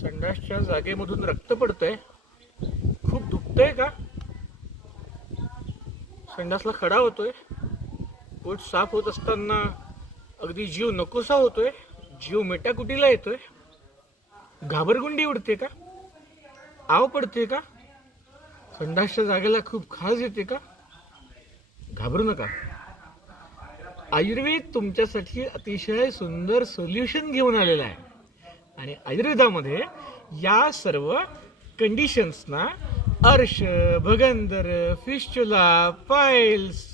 संडासच्या जागेमधून रक्त पडतंय. खूप दुखतंय का? संडासला खडा होतोय. पोट साफ होत असताना अगदी जीव नकोसा होतोय. जीव मेटाकुटीला येतोय. घाबरगुंडी उडते का? आव पडते का? संडासच्या जागेला खूप खाज येते का? घाबरू नका. आयुर्वेद तुमच्यासाठी अतिशय सुंदर सोल्युशन घेऊन आलेला आहे. आणि आयुर्वेदामध्ये या सर्व कंडिशन्सना अर्श, भगंदर, फिस्चुला, पाइल्स,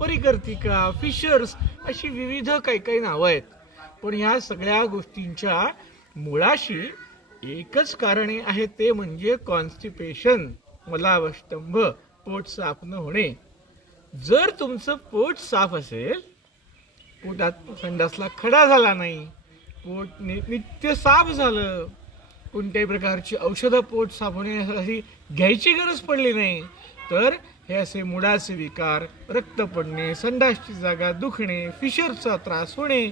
परिकर्तिका, फिशर्स अशी विविध काही नावं आहेत. पण ह्या सगळ्या गोष्टींच्या मुळाशी एकच कारणे आहे, ते म्हणजे कॉन्स्टिपेशन, मलावष्टंभ, पोट साफ न होणे. जर तुमचं पोट साफ असेल, पोटात संडासला खडा झाला नाही, पोट नित्य साफ झालं, कोणत्याही प्रकारची औषधं पोट साफ होण्यासाठी घ्यायची गरज पडली नाही, तर हे असे मुळाचे विकार, रक्त पडणे, संडासची जागा दुखणे, फिशरचा त्रास होणे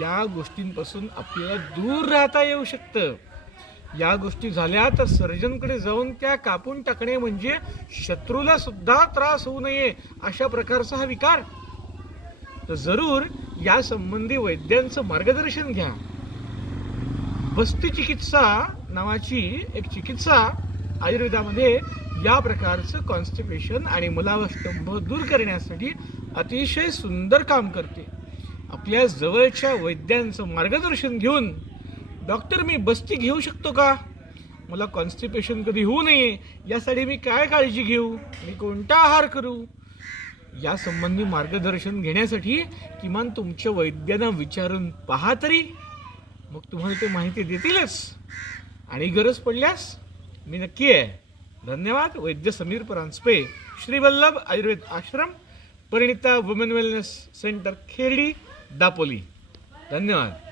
या गोष्टींपासून आपल्याला दूर राहता येऊ शकतं. या गोष्टी झाल्या तर सर्जनकडे जाऊन त्या कापून टाकणे म्हणजे शत्रूला सुद्धा त्रास होऊ नये अशा प्रकारचा हा विकार. तर जरूर या संबंधी वैद्यांचं मार्गदर्शन घ्या. बस्ती चिकित्सा नावाची एक चिकित्सा आयुर्वेदामध्ये या प्रकारचं कॉन्स्टिपेशन आणि मुलावष्टंभ दूर करण्यासाठी अतिशय सुंदर काम करते. आपल्या जवळच्या वैद्यांचं मार्गदर्शन घेऊन, डॉक्टर मी बस्ती घेऊ शकतो का? मला कॉन्स्टिपेशन कधी होऊ नये यासाठी मी काय काळजी घेऊ? मी कोणता आहार करू? या संबंधी मार्गदर्शन घेण्यासाठी किमान तुमच्या वैद्यांना विचारून पहा तरी. मग तुम्हाला ते माहिती देतीलच. आणि गरज पडल्यास मी नक्की आहे. धन्यवाद. Vaidya Sameer Paranjape, Shri Vallabh Ayurved Ashram, Parinita women wellness centre, Kherdi, Dapoli. धन्यवाद.